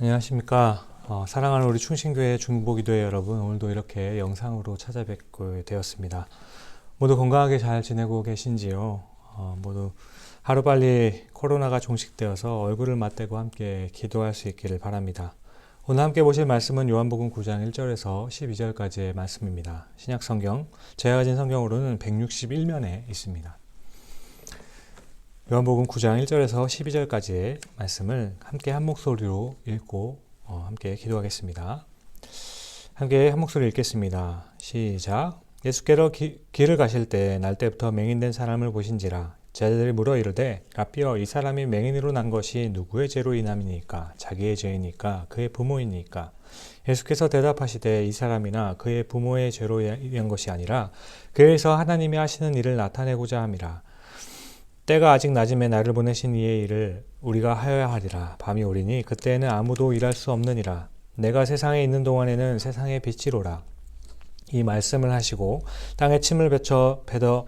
안녕하십니까. 사랑하는 우리 충신교회 중보기도회 여러분, 오늘도 이렇게 영상으로 찾아뵙게 되었습니다. 모두 건강하게 잘 지내고 계신지요? 모두 하루빨리 코로나가 종식되어서 얼굴을 맞대고 함께 기도할 수 있기를 바랍니다. 오늘 함께 보실 말씀은 요한복음 9장 1절에서 12절까지의 말씀입니다. 신약성경, 제가 가진 성경으로는 161면에 있습니다. 요한복음 9장 1절에서 12절까지의 말씀을 함께 한 목소리로 읽고 함께 기도하겠습니다. 함께 한 목소리 읽겠습니다. 시작. 예수께로 길을 가실 때 날 때부터 맹인된 사람을 보신지라. 제자들이 물어 이르되 라삐여, 이 사람이 맹인으로 난 것이 누구의 죄로 인함이니까? 자기의 죄이니까? 그의 부모이니까? 예수께서 대답하시되 이 사람이나 그의 부모의 죄로 인한 것이 아니라 그에서 하나님이 하시는 일을 나타내고자 함이라. 때가 아직 낮음에 나를 보내신 이의 일을 우리가 하여야 하리라. 밤이 오리니 그때에는 아무도 일할 수 없느니라. 내가 세상에 있는 동안에는 세상의 빛이로라. 이 말씀을 하시고 땅에 침을 베더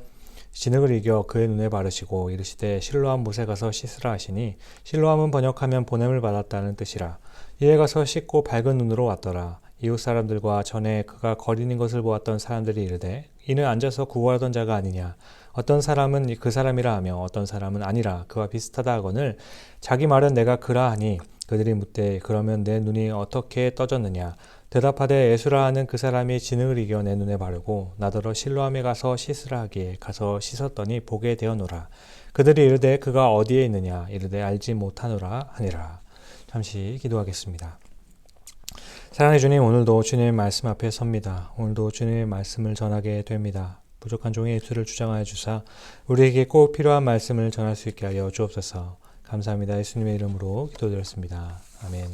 진흙을 이겨 그의 눈에 바르시고 이르시되 실로암 못에 가서 씻으라 하시니, 실로암은 번역하면 보냄을 받았다는 뜻이라. 이에 가서 씻고 밝은 눈으로 왔더라. 이웃 사람들과 전에 그가 거리는 것을 보았던 사람들이 이르되 이는 앉아서 구걸하던 자가 아니냐. 어떤 사람은 그 사람이라 하며 어떤 사람은 아니라 그와 비슷하다 하거늘 자기 말은 내가 그라 하니, 그들이 묻되 그러면 내 눈이 어떻게 떠졌느냐. 대답하되 예수라 하는 그 사람이 진흙을 이겨 내 눈에 바르고 나더러 실로암에 가서 씻으라 하기에 가서 씻었더니 보게 되었노라. 그들이 이르되 그가 어디에 있느냐. 이르되 알지 못하노라 하니라. 잠시 기도하겠습니다. 사랑의 주님, 오늘도 주님의 말씀 앞에 섭니다. 오늘도 주님의 말씀을 전하게 됩니다. 부족한 종의 입술을 주장하여 주사 우리에게 꼭 필요한 말씀을 전할 수 있게 하여 주옵소서. 감사합니다. 예수님의 이름으로 기도드렸습니다. 아멘.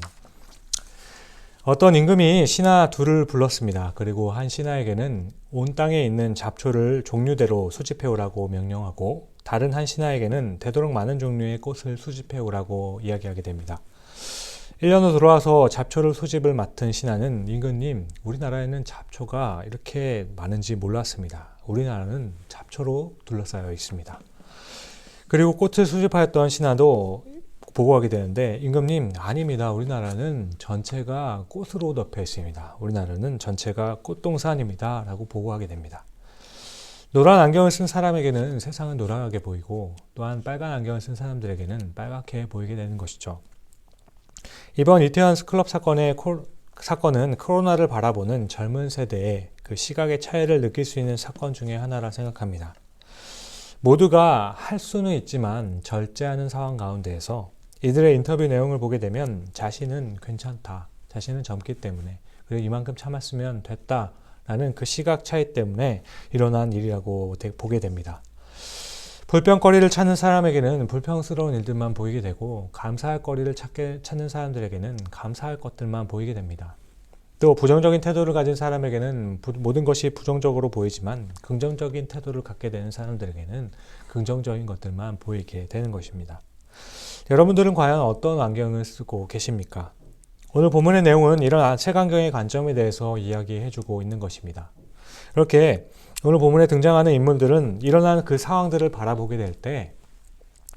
어떤 임금이 신하 둘을 불렀습니다. 그리고 한 신하에게는 온 땅에 있는 잡초를 종류대로 수집해 오라고 명령하고, 다른 한 신하에게는 되도록 많은 종류의 꽃을 수집해 오라고 이야기하게 됩니다. 1년 후 돌아와서 잡초를 수집을 맡은 신하는 임금님, 우리나라에는 잡초가 이렇게 많은지 몰랐습니다. 우리나라는 잡초로 둘러싸여 있습니다. 그리고 꽃을 수집하였던 신하도 보고하게 되는데, 임금님, 아닙니다. 우리나라는 전체가 꽃으로 덮여 있습니다. 우리나라는 전체가 꽃동산입니다. 라고 보고하게 됩니다. 노란 안경을 쓴 사람에게는 세상은 노랗게 보이고, 또한 빨간 안경을 쓴 사람들에게는 빨갛게 보이게 되는 것이죠. 이번 이태원 클럽 사건은 코로나를 바라보는 젊은 세대의 그 시각의 차이를 느낄 수 있는 사건 중에 하나라 생각합니다. 모두가 할 수는 있지만 절제하는 상황 가운데에서 이들의 인터뷰 내용을 보게 되면 자신은 괜찮다, 자신은 젊기 때문에, 그리고 이만큼 참았으면 됐다 라는 그 시각 차이 때문에 일어난 일이라고 보게 됩니다. 불평거리를 찾는 사람에게는 불평스러운 일들만 보이게 되고, 감사할 거리를 찾는 사람들에게는 감사할 것들만 보이게 됩니다. 또 부정적인 태도를 가진 사람에게는 모든 것이 부정적으로 보이지만, 긍정적인 태도를 갖게 되는 사람들에게는 긍정적인 것들만 보이게 되는 것입니다. 여러분들은 과연 어떤 안경을 쓰고 계십니까? 오늘 본문의 내용은 이런 색안경의 관점에 대해서 이야기해주고 있는 것입니다. 이렇게 오늘 본문에 등장하는 인물들은 일어난 그 상황들을 바라보게 될 때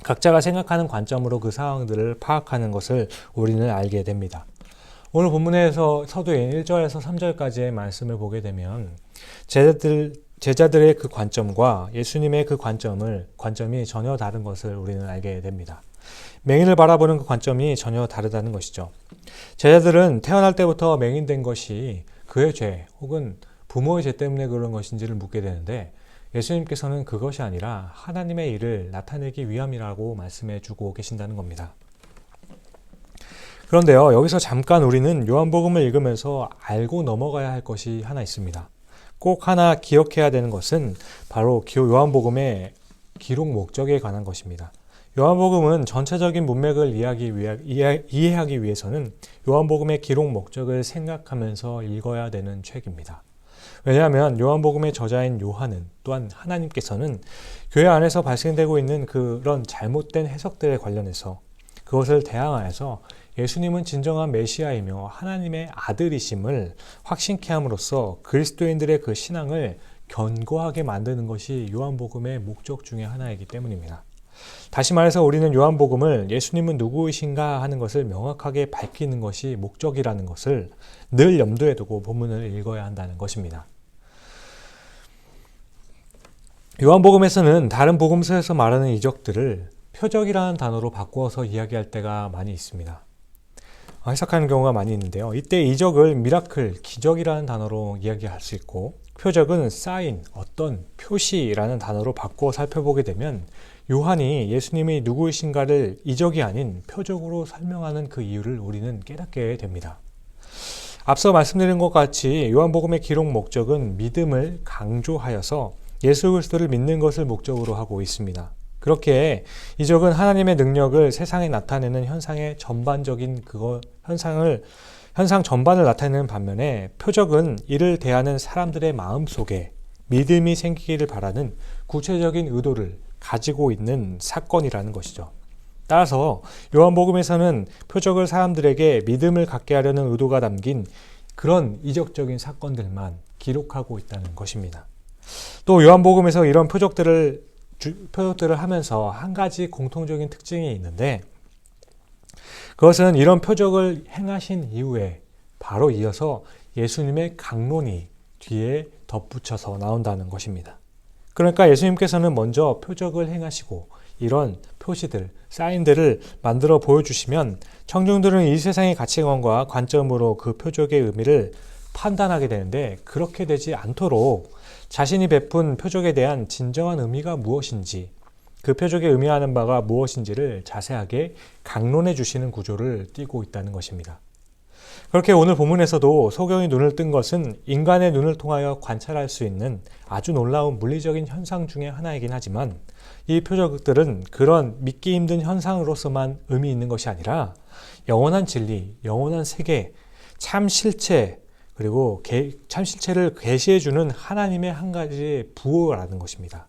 각자가 생각하는 관점으로 그 상황들을 파악하는 것을 우리는 알게 됩니다. 오늘 본문에서 서두인 1절에서 3절까지의 말씀을 보게 되면 제자들의 그 관점과 예수님의 그 관점이 전혀 다른 것을 우리는 알게 됩니다. 맹인을 바라보는 그 관점이 전혀 다르다는 것이죠. 제자들은 태어날 때부터 맹인된 것이 그의 죄 혹은 부모의 죄 때문에 그런 것인지를 묻게 되는데, 예수님께서는 그것이 아니라 하나님의 일을 나타내기 위함이라고 말씀해 주고 계신다는 겁니다. 그런데요, 여기서 잠깐 우리는 요한복음을 읽으면서 알고 넘어가야 할 것이 하나 있습니다. 꼭 하나 기억해야 되는 것은 바로 요한복음의 기록 목적에 관한 것입니다. 요한복음은 전체적인 문맥을 이해하기 위해서는 요한복음의 기록 목적을 생각하면서 읽어야 되는 책입니다. 왜냐하면 요한복음의 저자인 요한은, 또한 하나님께서는 교회 안에서 발생되고 있는 그런 잘못된 해석들에 관련해서 그것을 대항하여서 예수님은 진정한 메시아이며 하나님의 아들이심을 확신케 함으로써 그리스도인들의 그 신앙을 견고하게 만드는 것이 요한복음의 목적 중에 하나이기 때문입니다. 다시 말해서 우리는 요한복음을 예수님은 누구이신가 하는 것을 명확하게 밝히는 것이 목적이라는 것을 늘 염두에 두고 본문을 읽어야 한다는 것입니다. 요한복음에서는 다른 복음서에서 말하는 이적들을 표적이라는 단어로 바꾸어서 이야기할 때가 많이 있습니다. 해석하는 경우가 많이 있는데요. 이때 이적을 미라클, 기적이라는 단어로 이야기할 수 있고, 표적은 사인, 어떤 표시라는 단어로 바꾸어 살펴보게 되면 요한이 예수님이 누구이신가를 이적이 아닌 표적으로 설명하는 그 이유를 우리는 깨닫게 됩니다. 앞서 말씀드린 것 같이 요한복음의 기록 목적은 믿음을 강조하여서 예수 그리스도를 믿는 것을 목적으로 하고 있습니다. 그렇게 이적은 하나님의 능력을 세상에 나타내는 현상의 전반적인 현상 전반을 나타내는 반면에 표적은 이를 대하는 사람들의 마음 속에 믿음이 생기기를 바라는 구체적인 의도를 가지고 있는 사건이라는 것이죠. 따라서 요한복음에서는 표적을 사람들에게 믿음을 갖게 하려는 의도가 담긴 그런 이적적인 사건들만 기록하고 있다는 것입니다. 또 요한복음에서 이런 표적들을 하면서 한 가지 공통적인 특징이 있는데, 그것은 이런 표적을 행하신 이후에 바로 이어서 예수님의 강론이 뒤에 덧붙여서 나온다는 것입니다. 그러니까 예수님께서는 먼저 표적을 행하시고 이런 표시들, 사인들을 만들어 보여주시면 청중들은 이 세상의 가치관과 관점으로 그 표적의 의미를 판단하게 되는데, 그렇게 되지 않도록 자신이 베푼 표적에 대한 진정한 의미가 무엇인지, 그 표적이 의미하는 바가 무엇인지를 자세하게 강론해 주시는 구조를 띠고 있다는 것입니다. 그렇게 오늘 본문에서도 소경이 눈을 뜬 것은 인간의 눈을 통하여 관찰할 수 있는 아주 놀라운 물리적인 현상 중의 하나이긴 하지만, 이 표적들은 그런 믿기 힘든 현상으로서만 의미 있는 것이 아니라 영원한 진리, 영원한 세계, 참 실체, 그리고 참 실체를 계시해주는 하나님의 한 가지 부호라는 것입니다.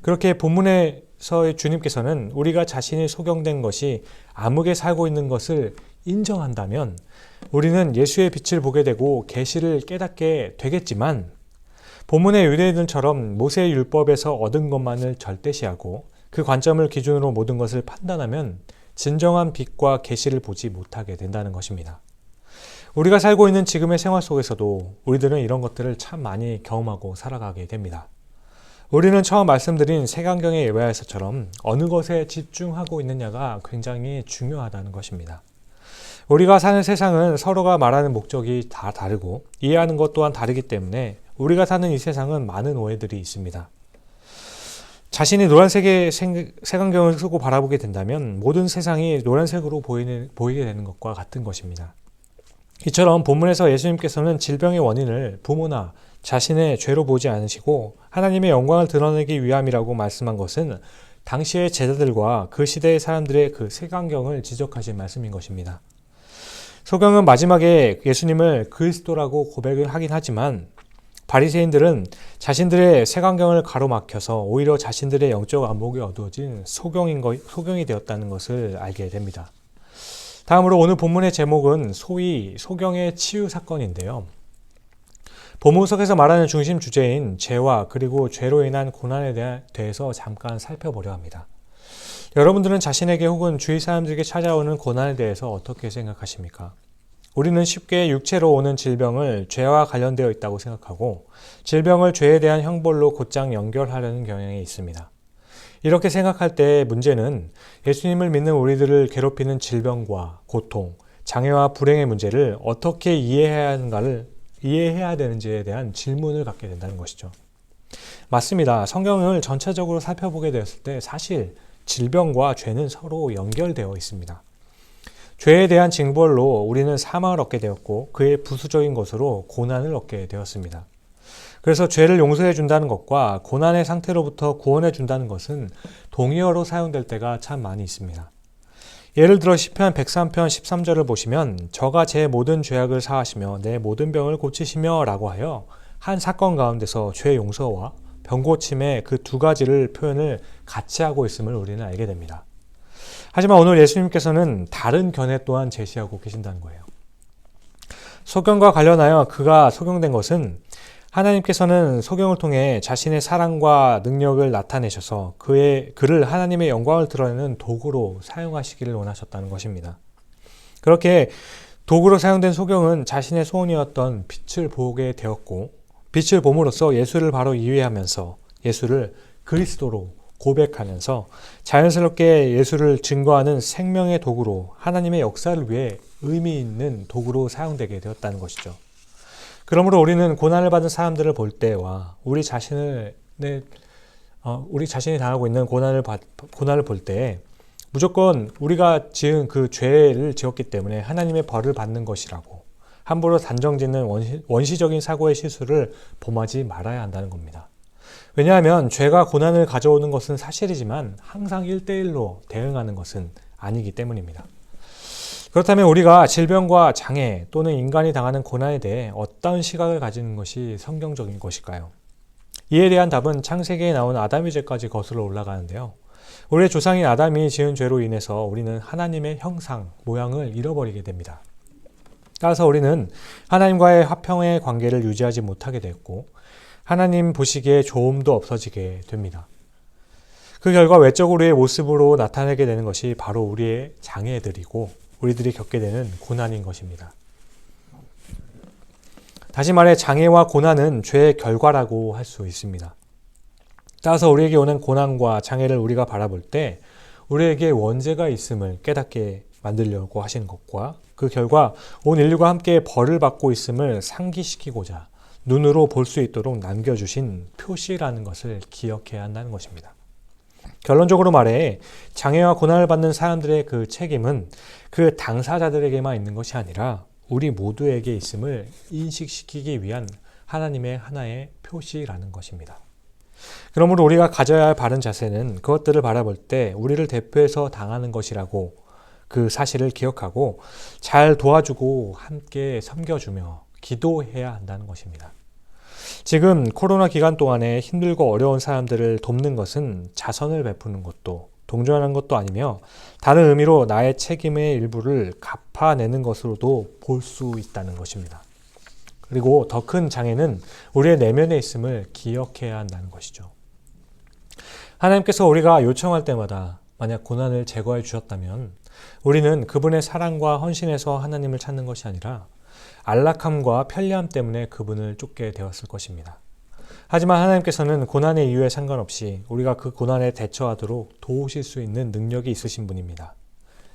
그렇게 본문에서의 주님께서는 우리가 자신이 소경된 것이 암흑에 살고 있는 것을 인정한다면 우리는 예수의 빛을 보게 되고 계시를 깨닫게 되겠지만, 본문의 유대인들처럼 모세의 율법에서 얻은 것만을 절대시하고 그 관점을 기준으로 모든 것을 판단하면 진정한 빛과 계시를 보지 못하게 된다는 것입니다. 우리가 살고 있는 지금의 생활 속에서도 우리들은 이런 것들을 참 많이 경험하고 살아가게 됩니다. 우리는 처음 말씀드린 색안경의 예화에서처럼 어느 것에 집중하고 있느냐가 굉장히 중요하다는 것입니다. 우리가 사는 세상은 서로가 말하는 목적이 다 다르고 이해하는 것 또한 다르기 때문에 우리가 사는 이 세상은 많은 오해들이 있습니다. 자신이 노란색의 색안경을 쓰고 바라보게 된다면 모든 세상이 노란색으로 보이게 되는 것과 같은 것입니다. 이처럼 본문에서 예수님께서는 질병의 원인을 부모나 자신의 죄로 보지 않으시고 하나님의 영광을 드러내기 위함이라고 말씀한 것은 당시의 제자들과 그 시대의 사람들의 그 색안경을 지적하신 말씀인 것입니다. 소경은 마지막에 예수님을 그리스도라고 고백을 하긴 하지만 바리새인들은 자신들의 색안경을 가로막혀서 오히려 자신들의 영적 안목이 어두워진 소경이 되었다는 것을 알게 됩니다. 다음으로 오늘 본문의 제목은 소위 소경의 치유 사건인데요. 본문석에서 말하는 중심 주제인 죄와 그리고 죄로 인한 고난에 대해서 잠깐 살펴보려 합니다. 여러분들은 자신에게 혹은 주위 사람들에게 찾아오는 고난에 대해서 어떻게 생각하십니까? 우리는 쉽게 육체로 오는 질병을 죄와 관련되어 있다고 생각하고 질병을 죄에 대한 형벌로 곧장 연결하려는 경향이 있습니다. 이렇게 생각할 때의 문제는 예수님을 믿는 우리들을 괴롭히는 질병과 고통, 장애와 불행의 문제를 어떻게 이해해야 되는지에 대한 질문을 갖게 된다는 것이죠. 맞습니다. 성경을 전체적으로 살펴보게 되었을 때 사실 질병과 죄는 서로 연결되어 있습니다. 죄에 대한 징벌로 우리는 사망을 얻게 되었고 그의 부수적인 것으로 고난을 얻게 되었습니다. 그래서 죄를 용서해 준다는 것과 고난의 상태로부터 구원해 준다는 것은 동의어로 사용될 때가 참 많이 있습니다. 예를 들어 시편 103편 13절을 보시면 저가 제 모든 죄악을 사하시며 내 모든 병을 고치시며 라고 하여 한 사건 가운데서 죄 용서와 병 고침의 그 두 가지를 표현을 같이 하고 있음을 우리는 알게 됩니다. 하지만 오늘 예수님께서는 다른 견해 또한 제시하고 계신다는 거예요. 소경과 관련하여 그가 소경된 것은 하나님께서는 소경을 통해 자신의 사랑과 능력을 나타내셔서 그를 하나님의 영광을 드러내는 도구로 사용하시기를 원하셨다는 것입니다. 그렇게 도구로 사용된 소경은 자신의 소원이었던 빛을 보게 되었고, 빛을 봄으로써 예수를 바로 이해하면서 예수를 그리스도로 고백하면서 자연스럽게 예수를 증거하는 생명의 도구로 하나님의 역사를 위해 의미 있는 도구로 사용되게 되었다는 것이죠. 그러므로 우리는 고난을 받은 사람들을 볼 때와 우리 자신이 당하고 있는 고난을 볼 때 무조건 우리가 지은 그 죄를 지었기 때문에 하나님의 벌을 받는 것이라고 함부로 단정짓는 원시적인 사고의 실수를 범하지 말아야 한다는 겁니다. 왜냐하면 죄가 고난을 가져오는 것은 사실이지만 항상 1대1로 대응하는 것은 아니기 때문입니다. 그렇다면 우리가 질병과 장애 또는 인간이 당하는 고난에 대해 어떤 시각을 가지는 것이 성경적인 것일까요? 이에 대한 답은 창세기에 나온 아담의 죄까지 거슬러 올라가는데요. 우리의 조상인 아담이 지은 죄로 인해서 우리는 하나님의 형상, 모양을 잃어버리게 됩니다. 따라서 우리는 하나님과의 화평의 관계를 유지하지 못하게 됐고 하나님 보시기에 조음도 없어지게 됩니다. 그 결과 외적으로의 모습으로 나타내게 되는 것이 바로 우리의 장애들이고 우리들이 겪게 되는 고난인 것입니다. 다시 말해 장애와 고난은 죄의 결과라고 할 수 있습니다. 따라서 우리에게 오는 고난과 장애를 우리가 바라볼 때 우리에게 원죄가 있음을 깨닫게 만들려고 하시는 것과 그 결과 온 인류가 함께 벌을 받고 있음을 상기시키고자 눈으로 볼 수 있도록 남겨주신 표시라는 것을 기억해야 한다는 것입니다. 결론적으로 말해 장애와 고난을 받는 사람들의 그 책임은 그 당사자들에게만 있는 것이 아니라 우리 모두에게 있음을 인식시키기 위한 하나님의 하나의 표시라는 것입니다. 그러므로 우리가 가져야 할 바른 자세는 그것들을 바라볼 때 우리를 대표해서 당하는 것이라고 그 사실을 기억하고 잘 도와주고 함께 섬겨주며 기도해야 한다는 것입니다. 지금 코로나 기간 동안에 힘들고 어려운 사람들을 돕는 것은 자선을 베푸는 것도 동조하는 것도 아니며 다른 의미로 나의 책임의 일부를 갚아내는 것으로도 볼 수 있다는 것입니다. 그리고 더 큰 장애는 우리의 내면에 있음을 기억해야 한다는 것이죠. 하나님께서 우리가 요청할 때마다 만약 고난을 제거해 주셨다면 우리는 그분의 사랑과 헌신에서 하나님을 찾는 것이 아니라 안락함과 편리함 때문에 그분을 쫓게 되었을 것입니다. 하지만 하나님께서는 고난의 이유에 상관없이 우리가 그 고난에 대처하도록 도우실 수 있는 능력이 있으신 분입니다.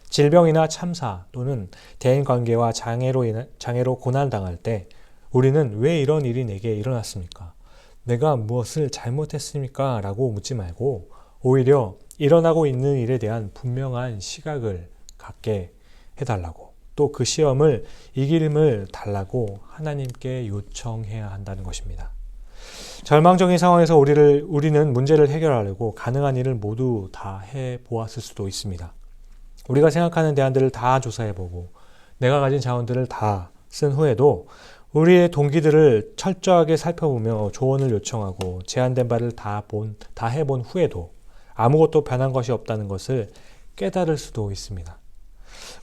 질병이나 참사 또는 대인관계와 장애로 고난당할 때 우리는 왜 이런 일이 내게 일어났습니까? 내가 무엇을 잘못했습니까? 라고 묻지 말고 오히려 일어나고 있는 일에 대한 분명한 시각을 갖게 해달라고 또 그 시험을 이기림을 달라고 하나님께 요청해야 한다는 것입니다. 절망적인 상황에서 우리는 문제를 해결하려고 가능한 일을 모두 다 해보았을 수도 있습니다. 우리가 생각하는 대안들을 다 조사해보고 내가 가진 자원들을 다 쓴 후에도 우리의 동기들을 철저하게 살펴보며 조언을 요청하고 제안된 바를 다 해본 후에도 아무것도 변한 것이 없다는 것을 깨달을 수도 있습니다.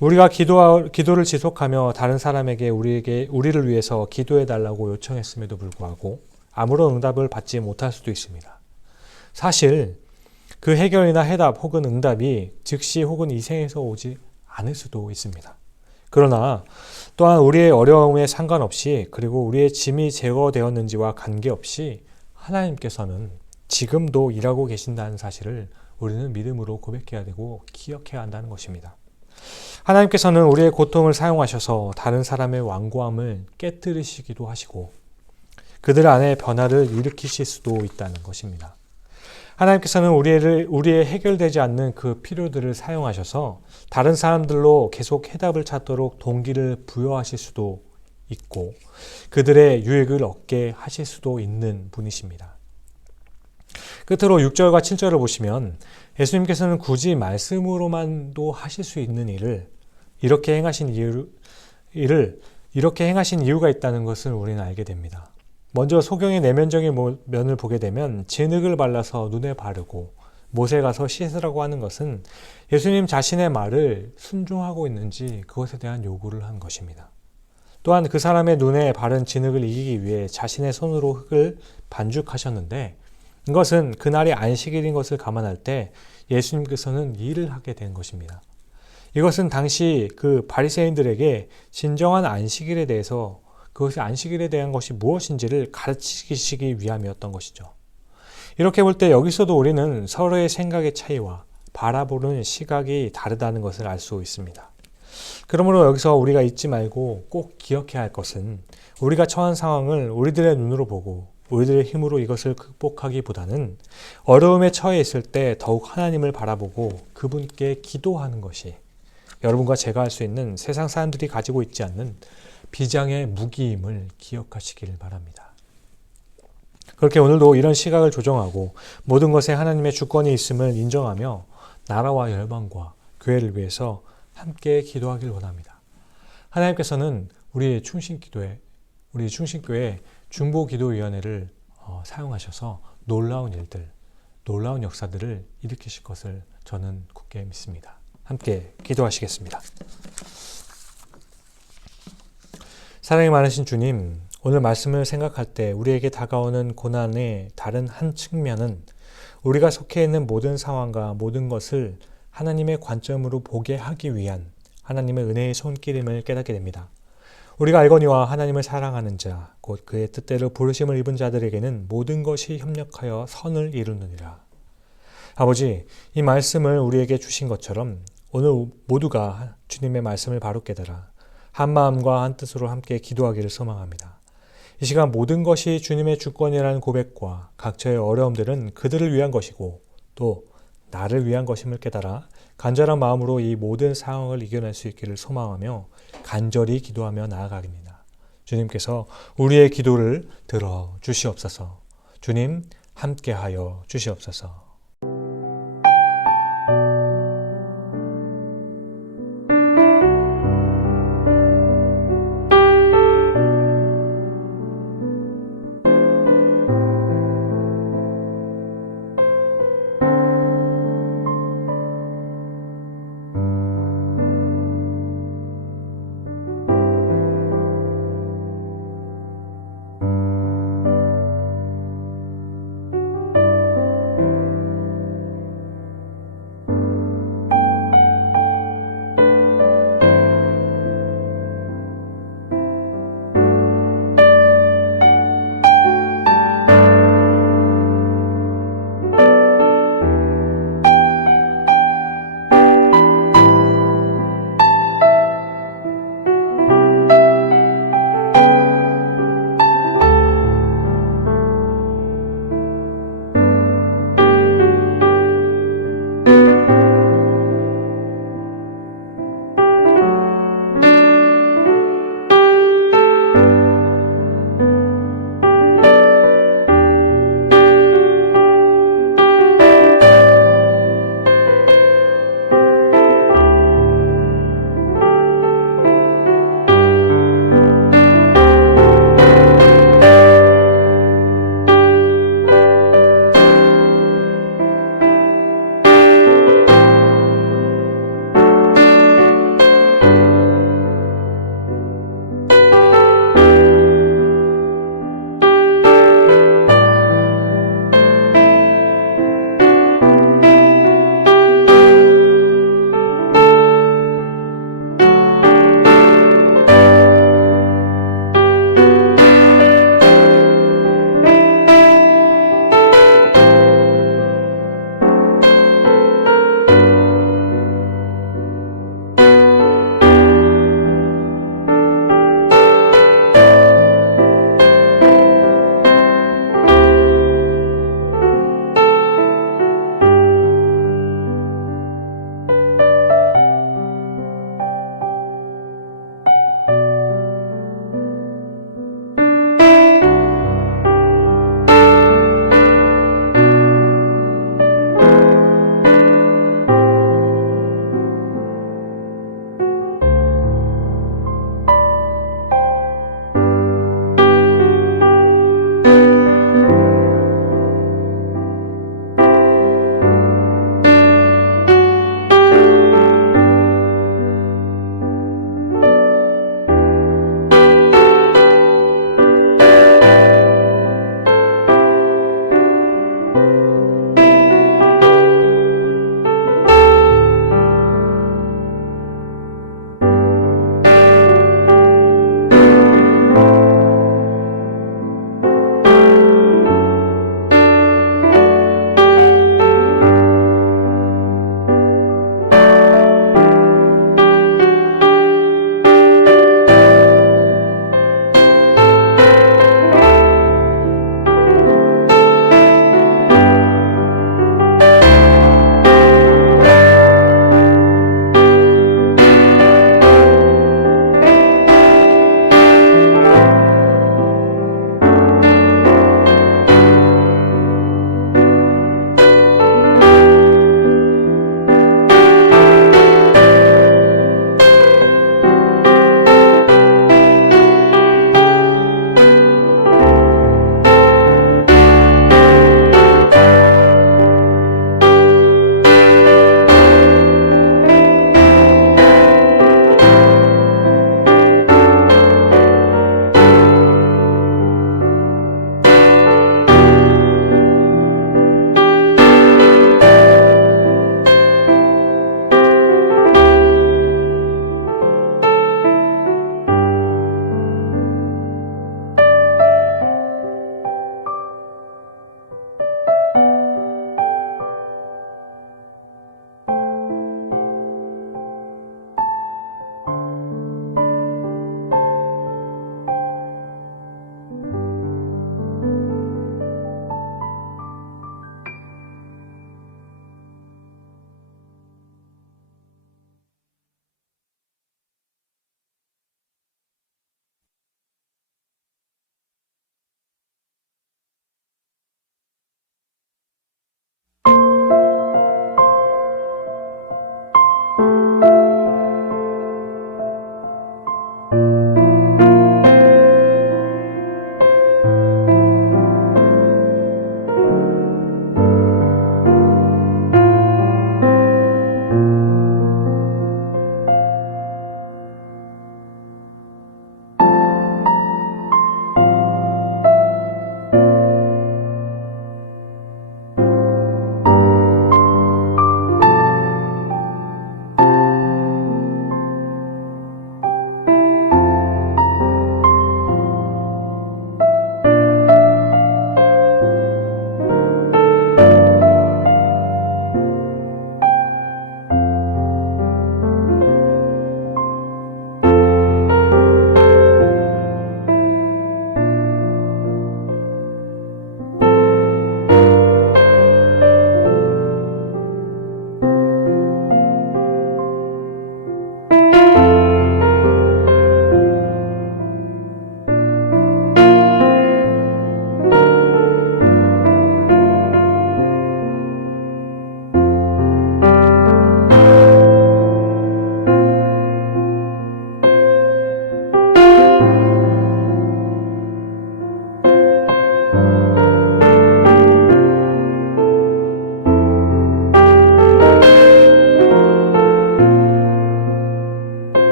우리가 기도를 지속하며 다른 사람에게 우리를 위해서 기도해달라고 요청했음에도 불구하고 아무런 응답을 받지 못할 수도 있습니다. 사실 그 해결이나 해답 혹은 응답이 즉시 혹은 이 생에서 오지 않을 수도 있습니다. 그러나 또한 우리의 어려움에 상관없이 그리고 우리의 짐이 제거되었는지와 관계없이 하나님께서는 지금도 일하고 계신다는 사실을 우리는 믿음으로 고백해야 되고 기억해야 한다는 것입니다. 하나님께서는 우리의 고통을 사용하셔서 다른 사람의 완고함을 깨뜨리시기도 하시고 그들 안에 변화를 일으키실 수도 있다는 것입니다. 하나님께서는 우리의 해결되지 않는 그 필요들을 사용하셔서 다른 사람들로 계속 해답을 찾도록 동기를 부여하실 수도 있고 그들의 유익을 얻게 하실 수도 있는 분이십니다. 끝으로 6절과 7절을 보시면 예수님께서는 굳이 말씀으로만도 하실 수 있는 일을 이렇게 행하신 이유가 있다는 것을 우리는 알게 됩니다. 먼저 소경의 내면적인 면을 보게 되면 진흙을 발라서 눈에 바르고 못에 가서 씻으라고 하는 것은 예수님 자신의 말을 순종하고 있는지 그것에 대한 요구를 한 것입니다. 또한 그 사람의 눈에 바른 진흙을 이기기 위해 자신의 손으로 흙을 반죽하셨는데 이것은 그날이 안식일인 것을 감안할 때 예수님께서는 일을 하게 된 것입니다. 이것은 당시 그 바리새인들에게 진정한 안식일에 대해서 그것이 안식일에 대한 것이 무엇인지를 가르치시기 위함이었던 것이죠. 이렇게 볼 때 여기서도 우리는 서로의 생각의 차이와 바라보는 시각이 다르다는 것을 알 수 있습니다. 그러므로 여기서 우리가 잊지 말고 꼭 기억해야 할 것은 우리가 처한 상황을 우리들의 눈으로 보고 우리들의 힘으로 이것을 극복하기보다는 어려움에 처해 있을 때 더욱 하나님을 바라보고 그분께 기도하는 것이 여러분과 제가 할 수 있는 세상 사람들이 가지고 있지 않는 비장의 무기임을 기억하시길 바랍니다. 그렇게 오늘도 이런 시각을 조정하고 모든 것에 하나님의 주권이 있음을 인정하며 나라와 열방과 교회를 위해서 함께 기도하길 원합니다. 하나님께서는 우리 충신교회 중보기도위원회를 사용하셔서 놀라운 일들, 놀라운 역사들을 일으키실 것을 저는 굳게 믿습니다. 함께 기도하시겠습니다. 사랑이 많으신 주님, 오늘 말씀을 생각할 때 우리에게 다가오는 고난의 다른 한 측면은 우리가 속해 있는 모든 상황과 모든 것을 하나님의 관점으로 보게 하기 위한 하나님의 은혜의 손길임을 깨닫게 됩니다. 우리가 알거니와 하나님을 사랑하는 자, 곧 그의 뜻대로 부르심을 입은 자들에게는 모든 것이 협력하여 선을 이루느니라. 아버지, 이 말씀을 우리에게 주신 것처럼 오늘 모두가 주님의 말씀을 바로 깨달아 한 마음과 한 뜻으로 함께 기도하기를 소망합니다. 이 시간 모든 것이 주님의 주권이라는 고백과 각처의 어려움들은 그들을 위한 것이고 또 나를 위한 것임을 깨달아 간절한 마음으로 이 모든 상황을 이겨낼 수 있기를 소망하며 간절히 기도하며 나아가겠습니다. 주님께서 우리의 기도를 들어 주시옵소서. 주님 함께하여 주시옵소서.